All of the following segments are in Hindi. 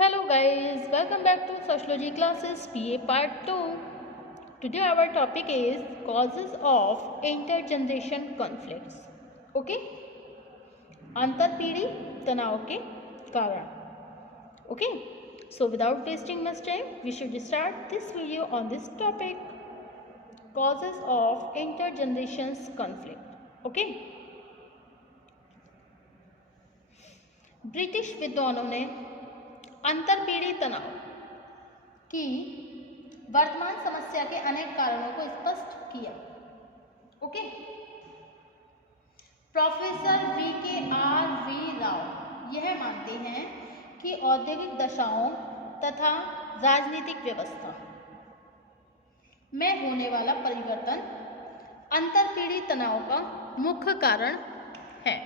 Hello guys, welcome back to Sociology classes PA part 2. Today our topic is causes of intergeneration conflicts. Okay? अंतरपीढ़ी तनाव के कारण. Okay? So without wasting much time, we should start this video on this topic. Causes of intergeneration conflict. Okay? British विद्वानों ने अंतरपीढ़ी तनाव की वर्तमान समस्या के अनेक कारणों को स्पष्ट किया. ओके. प्रोफेसर VKR राव यह मानते हैं कि औद्योगिक दशाओं तथा राजनीतिक व्यवस्था में होने वाला परिवर्तन अंतरपीढ़ी तनाव का मुख्य कारण है.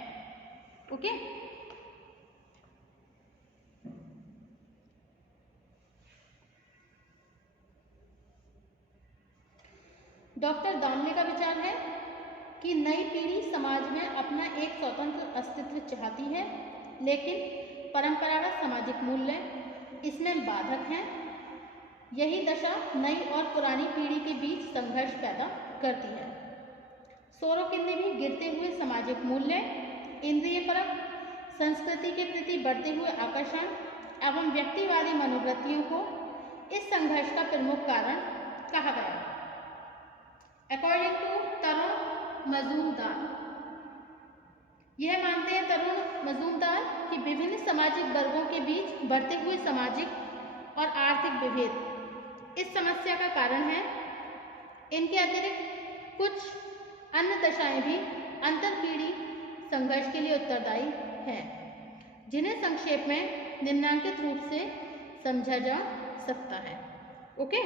ओके. डॉक्टर दामले का विचार है कि नई पीढ़ी समाज में अपना एक स्वतंत्र अस्तित्व चाहती है, लेकिन परंपरागत सामाजिक मूल्य इसमें बाधक हैं. यही दशा नई और पुरानी पीढ़ी के बीच संघर्ष पैदा करती है. सोरोकिन ने भी गिरते हुए सामाजिक मूल्य, इंद्रियपरक संस्कृति के प्रति बढ़ते हुए आकर्षण एवं व्यक्तिवादी मनोवृत्तियों को इस संघर्ष का प्रमुख कारण कहा गया. अकॉर्डिंग टू तरुण मजूमदार, यह मानते हैं तरुण मजूमदार कि विभिन्न सामाजिक वर्गों के बीच बढ़ते हुए सामाजिक और आर्थिक विभेद इस समस्या का कारण है. इनके अतिरिक्त कुछ अन्य दशाएं भी अंतरपीढ़ी संघर्ष के लिए उत्तरदायी हैं, जिन्हें संक्षेप में निम्नांकित रूप से समझा जा सकता है. Okay.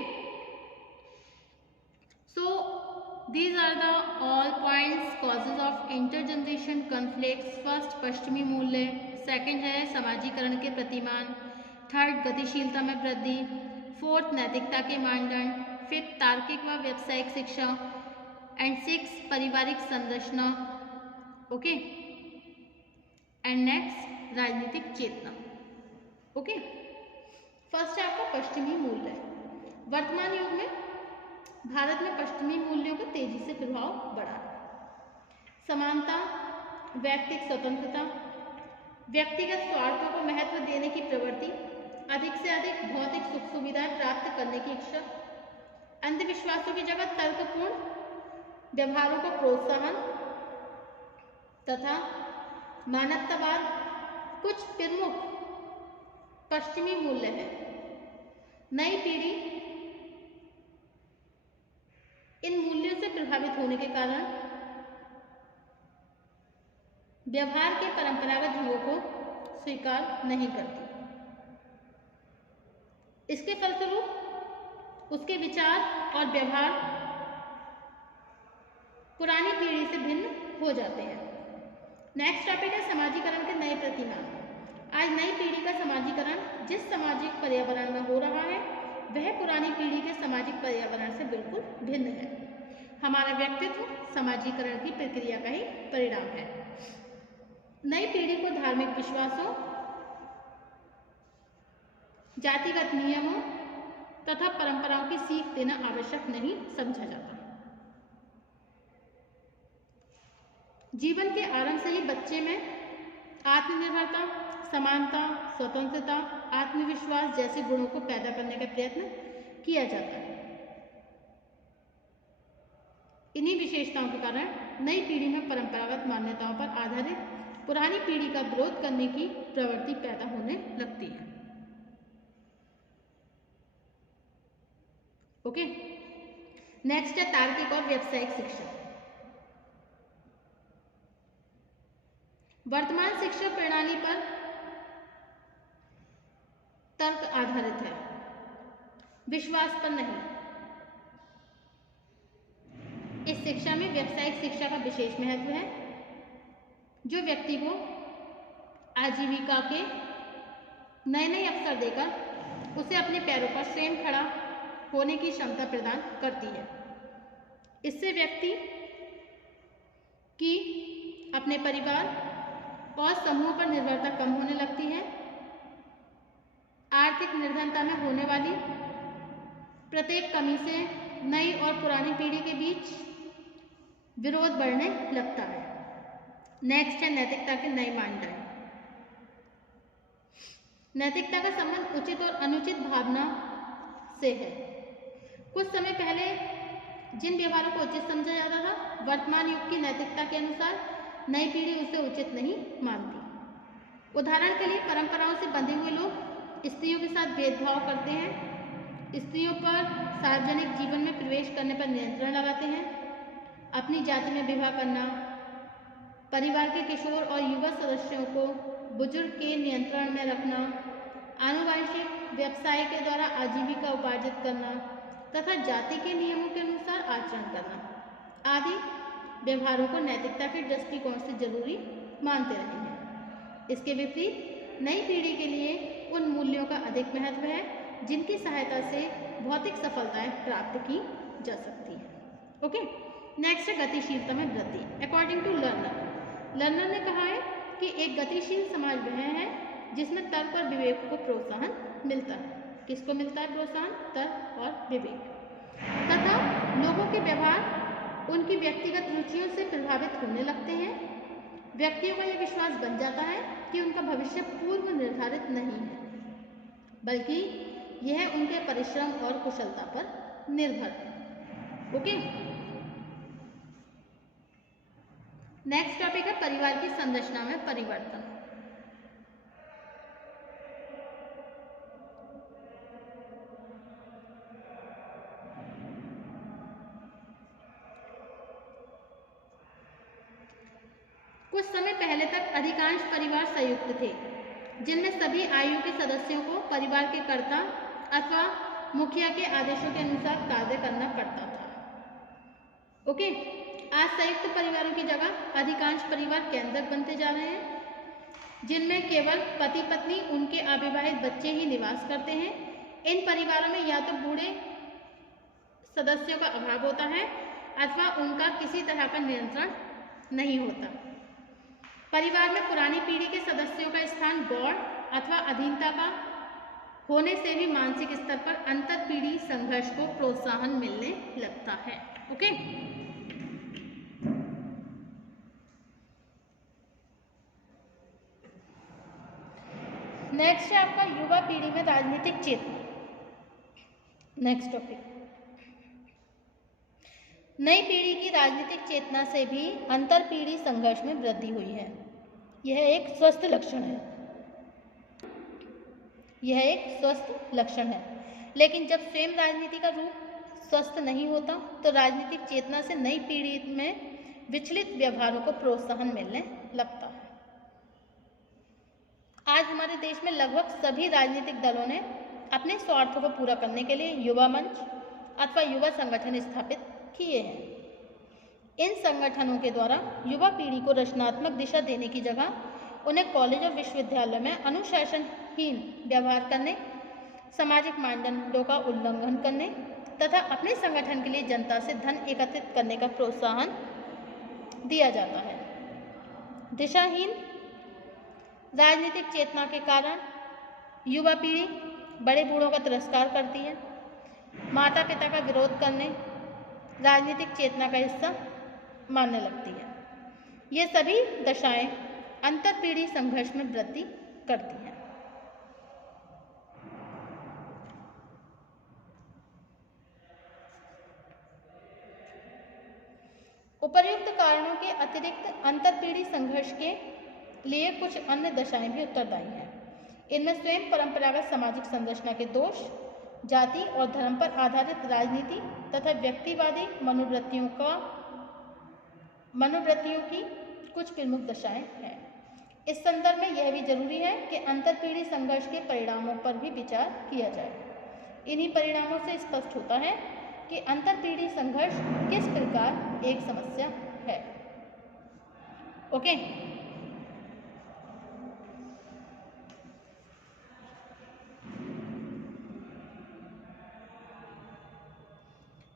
These are the all points causes of intergeneration conflicts. First पश्चिमी मूल्य, सेकंड है समाजीकरण के प्रतिमान, थर्ड गतिशीलता में वृद्धि, फोर्थ नैतिकता के मानदंड, फिफ्थ तार्किक व व्यावसायिक शिक्षा एंड सिक्स पारिवारिक संरचना. ओके. एंड नेक्स्ट राजनीतिक चेतना. ओके. फर्स्ट है आपका पश्चिमी मूल्य. वर्तमान युग में भारत में पश्चिमी मूल्यों का तेजी से प्रभाव बढ़ा. समानता, व्यक्तिगत स्वतंत्रता, व्यक्तिगत स्वार्थों को महत्व देने की प्रवृत्ति, अधिक से अधिक भौतिक सुख सुविधाएं प्राप्त करने की इच्छा, अंधविश्वासों की जगह तर्कपूर्ण व्यवहारों को प्रोत्साहन तथा मानवतावाद कुछ प्रमुख पश्चिमी मूल्य है. नई पीढ़ी इन मूल्यों से प्रभावित होने के कारण व्यवहार के परंपरागत ढंगों को स्वीकार नहीं करती. इसके फलस्वरूप उसके विचार और व्यवहार पुरानी पीढ़ी से भिन्न हो जाते हैं. नेक्स्ट टॉपिक है समाजीकरण के नए प्रतिमान. आज नई पीढ़ी का समाजीकरण जिस सामाजिक पर्यावरण में हो रहा है वह पुरानी पीढ़ी के सामाजिक पर्यावरण से बिल्कुल भिन्न है. हमारा व्यक्तित्व समाजीकरण की प्रक्रिया का ही परिणाम है. नई पीढ़ी को धार्मिक विश्वासों, जातिगत नियमों तथा परंपराओं की सीख देना आवश्यक नहीं समझा जाता. जीवन के आरंभ से ही बच्चे में आत्मनिर्भरता, समानता, स्वतंत्रता, आत्मविश्वास जैसे गुणों को पैदा करने का प्रयत्न किया जाता है. इन्हीं विशेषताओं के कारण नई पीढ़ी में परंपरागत मान्यताओं पर आधारित पुरानी पीढ़ी का विरोध करने की प्रवृत्ति पैदा होने लगती है. ओके. नेक्स्ट है तार्किक और व्यावसायिक शिक्षा. वर्तमान शिक्षा प्रणाली पर तर्क आधारित है, विश्वास पर नहीं. इस शिक्षा में व्यावसायिक शिक्षा का विशेष महत्व है, जो व्यक्ति को आजीविका के नए नए अवसर देकर उसे अपने पैरों पर स्वयं खड़ा होने की क्षमता प्रदान करती है. इससे व्यक्ति की अपने परिवार और समूह पर निर्भरता कम होने लगती है. आर्थिक निर्धनता में होने वाली प्रत्येक कमी से नई और पुरानी पीढ़ी के बीच विरोध बढ़ने लगता है। नेक्स्ट है नैतिकता के नए मानदंड। नैतिकता का संबंध उचित और अनुचित भावना से है। कुछ समय पहले जिन व्यवहारों को उचित समझा जाता था, वर्तमान युग की नैतिकता के अनुसार नई पीढ़ी उसे उचित नहीं मानती। उदाहरण के लिए परंपराओं से बंधे हुए लोग स्त्रियों के साथ भेदभाव करते हैं, स्त्रियों पर सार्वजनिक जीवन में प्रवेश करने पर नियंत्रण लगाते हैं, अपनी जाति में विवाह करना, परिवार के किशोर और युवा सदस्यों को बुजुर्ग के नियंत्रण में रखना, आनुवंशिक व्यवसाय के द्वारा आजीविका उपार्जित करना तथा जाति के नियमों के अनुसार आचरण करना आदि व्यवहारों को नैतिकता के दृष्टिकोण से जरूरी मानते रहे हैं। इसके विपरीत नई पीढ़ी के लिए उन मूल्यों का अधिक महत्व है जिनकी सहायता से भौतिक सफलताएं प्राप्त की जा सकती है। ओके, नेक्स्ट है गतिशीलता में वृद्धि। अकॉर्डिंग टू लर्नर ने कहा है कि एक गतिशील समाज वह है जिसमें तर्क और विवेक को प्रोत्साहन मिलता है। किसको मिलता है प्रोत्साहन? तर्क और विवेक, तथा लोगों के व्यवहार उनकी व्यक्तिगत रुचियों से प्रभावित होने लगते हैं। व्यक्तियों का यह विश्वास बन जाता है कि उनका भविष्य पूर्व निर्धारित नहीं है, बल्कि यह उनके परिश्रम और कुशलता पर निर्भर है। ओके, नेक्स्ट टॉपिक है परिवार की संरचना में परिवर्तन। कुछ समय पहले तक अधिकांश परिवार संयुक्त थे, जिनमें सभी आयु के सदस्यों को परिवार के कर्ता अथवा मुखिया के आदेशों के अनुसार कार्य करना पड़ता था। ओके, आज संयुक्त परिवारों की जगह अधिकांश परिवार केंद्रक बनते जा रहे हैं, जिनमें केवल पति पत्नी उनके अविवाहित बच्चे ही निवास करते हैं। इन परिवारों में या तो बूढ़े सदस्यों का अभाव होता है अथवा उनका किसी तरह का नियंत्रण नहीं होता। परिवार में पुरानी पीढ़ी के सदस्यों का स्थान गौण अथवा अधीनता का होने से भी मानसिक स्तर पर अंतर पीढ़ी संघर्ष को प्रोत्साहन मिलने लगता है। ओके, नेक्स्ट है आपका युवा पीढ़ी में राजनीतिक चेतना। नेक्स्ट टॉपिक, नई पीढ़ी की राजनीतिक चेतना से भी अंतर पीढ़ी संघर्ष में वृद्धि हुई है। यह एक स्वस्थ लक्षण है। यह एक स्वस्थ लक्षण है, लेकिन जब स्वयं राजनीति का रूप स्वस्थ नहीं होता तो राजनीतिक चेतना से नई पीढ़ी में विचलित व्यवहारों को प्रोत्साहन मिलने लगता है। आज हमारे देश में लगभग सभी राजनीतिक दलों ने अपने स्वार्थों को पूरा करने के लिए युवा मंच अथवा युवा संगठन स्थापित किए हैं। इन संगठनों के द्वारा युवा पीढ़ी को रचनात्मक दिशा देने की जगह उन्हें कॉलेज और विश्वविद्यालय में अनुशासनहीन व्यवहार करने, सामाजिक मानदंडों का उल्लंघन करने तथा अपने संगठन के लिए जनता से धन एकत्रित करने का प्रोत्साहन दिया जाता है। दिशाहीन राजनीतिक चेतना के कारण युवा पीढ़ी बड़े बूढ़ों का तिरस्कार करती है, माता पिता का विरोध करने, राजनीतिक चेतना का हिस्सा मानने लगती है। ये सभी दशाएं अंतर पीढ़ी संघर्ष में वृद्धि करती हैं। उपर्युक्त कारणों के अतिरिक्त अंतर पीढ़ी संघर्ष के लिए कुछ अन्य दशाएं भी उत्तरदायी हैं। इनमें स्वयं परंपरागत सामाजिक संरचना के दोष, जाति और धर्म पर आधारित राजनीति तथा व्यक्तिवादी मनोवृत्तियों की कुछ प्रमुख दशाएं हैं। इस संदर्भ में यह भी जरूरी है कि अंतर पीढ़ी संघर्ष के परिणामों पर भी विचार किया जाए। इन्हीं परिणामों से स्पष्ट होता है कि अंतर पीढ़ी संघर्ष किस प्रकार एक समस्या है। ओके,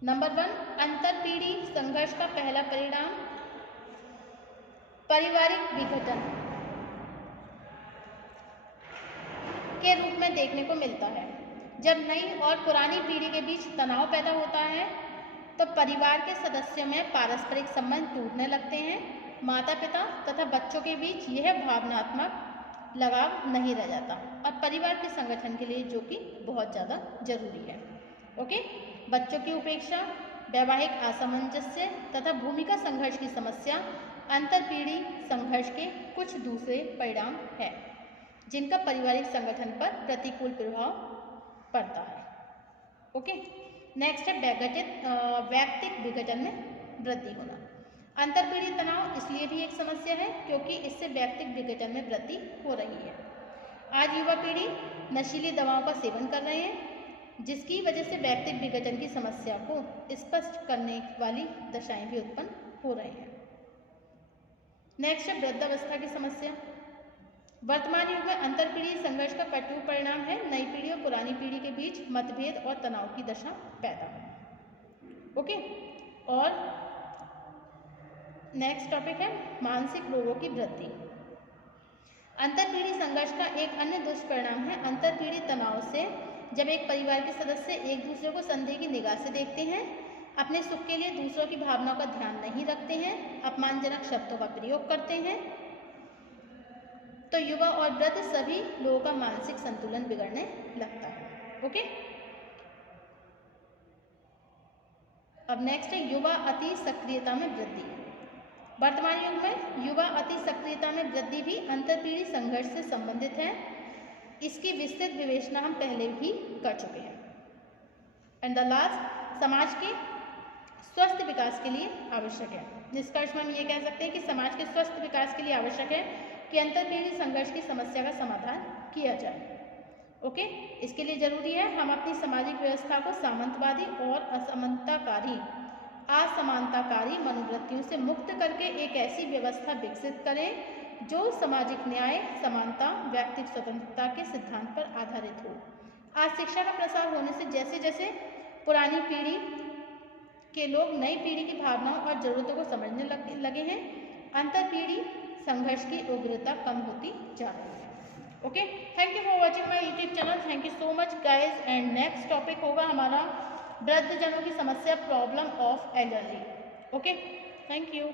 नंबर 1, अंतर पीढ़ी संघर्ष का पहला परिणाम पारिवारिक विघटन। के रूप में देखने को मिलता है। जब नई और पुरानी पीढ़ी के बीच तनाव पैदा होता है तो परिवार के सदस्यों में पारस्परिक संबंध टूटने लगते हैं। माता पिता तथा बच्चों के बीच यह भावनात्मक लगाव नहीं रह जाता और परिवार के संगठन के लिए, जो कि बहुत ज़्यादा जरूरी है। ओके, बच्चों की उपेक्षा, वैवाहिक असमंजस्य तथा भूमिका संघर्ष की समस्या अंतरपीढ़ी संघर्ष के कुछ दूसरे परिणाम है जिनका पारिवारिक संगठन पर प्रतिकूल प्रभाव पड़ता है। ओके, नेक्स्ट है वैयक्तिक विघटन में वृद्धि होना। अंतरपीढ़ी तनाव इसलिए भी एक समस्या है क्योंकि इससे वैयक्तिक विघटन में वृद्धि हो रही है। आज युवा पीढ़ी नशीली दवाओं का सेवन कर रहे हैं, जिसकी वजह से वैयक्तिक विघटन की समस्या को स्पष्ट करने वाली दशाएं भी उत्पन्न हो रही हैं। नेक्स्ट है वृद्धावस्था की समस्या। वर्तमान युग में अंतरपीढ़ी संघर्ष का कटु परिणाम है नई पीढ़ी और पुरानी पीढ़ी के बीच मतभेद और तनाव की दशा पैदा होना। ओके, और नेक्स्ट टॉपिक है मानसिक रोगों की वृद्धि। अंतरपीढ़ी संघर्ष का एक अन्य दुष्परिणाम है अंतरपीढ़ी तनाव से। जब एक परिवार के सदस्य एक दूसरे को संदेह की निगाह से देखते हैं, अपने सुख के लिए दूसरों की भावनाओं का ध्यान नहीं रखते हैं, अपमानजनक शब्दों का प्रयोग करते हैं, तो युवा और वृद्ध सभी लोगों का मानसिक संतुलन बिगड़ने लगता है। ओके, अब नेक्स्ट है युवा अति सक्रियता में वृद्धि। वर्तमान युग में युवा अति सक्रियता में वृद्धि भी अंतरपीढ़ी संघर्ष से संबंधित है। इसकी विस्तृत विवेचना हम पहले भी कर चुके हैं। एंड द लास्ट, समाज के स्वस्थ विकास के लिए आवश्यक है। निष्कर्ष में हम ये कह सकते हैं कि समाज के स्वस्थ विकास के लिए आवश्यक है कि अंतरपीढ़ी संघर्ष की समस्या का समाधान किया जाए। ओके, इसके लिए जरूरी है हम अपनी सामाजिक व्यवस्था को सामंतवादी और असमानताकारी मनोवृत्तियों से मुक्त करके एक ऐसी व्यवस्था विकसित करें जो सामाजिक न्याय, समानता, व्यक्तिगत स्वतंत्रता के सिद्धांत पर आधारित हो। आज शिक्षा का प्रसार होने से जैसे जैसे पुरानी पीढ़ी के लोग नई पीढ़ी की भावनाओं और जरूरतों को समझने लगे हैं, अंतरपीढ़ी संघर्ष की उग्रता कम होती जा रही है। Okay, thank you for watching my YouTube channel. Thank you so much guys. And next topic होगा हमारा वृद्धजनों की समस्या, problem of allergy. Okay, thank you.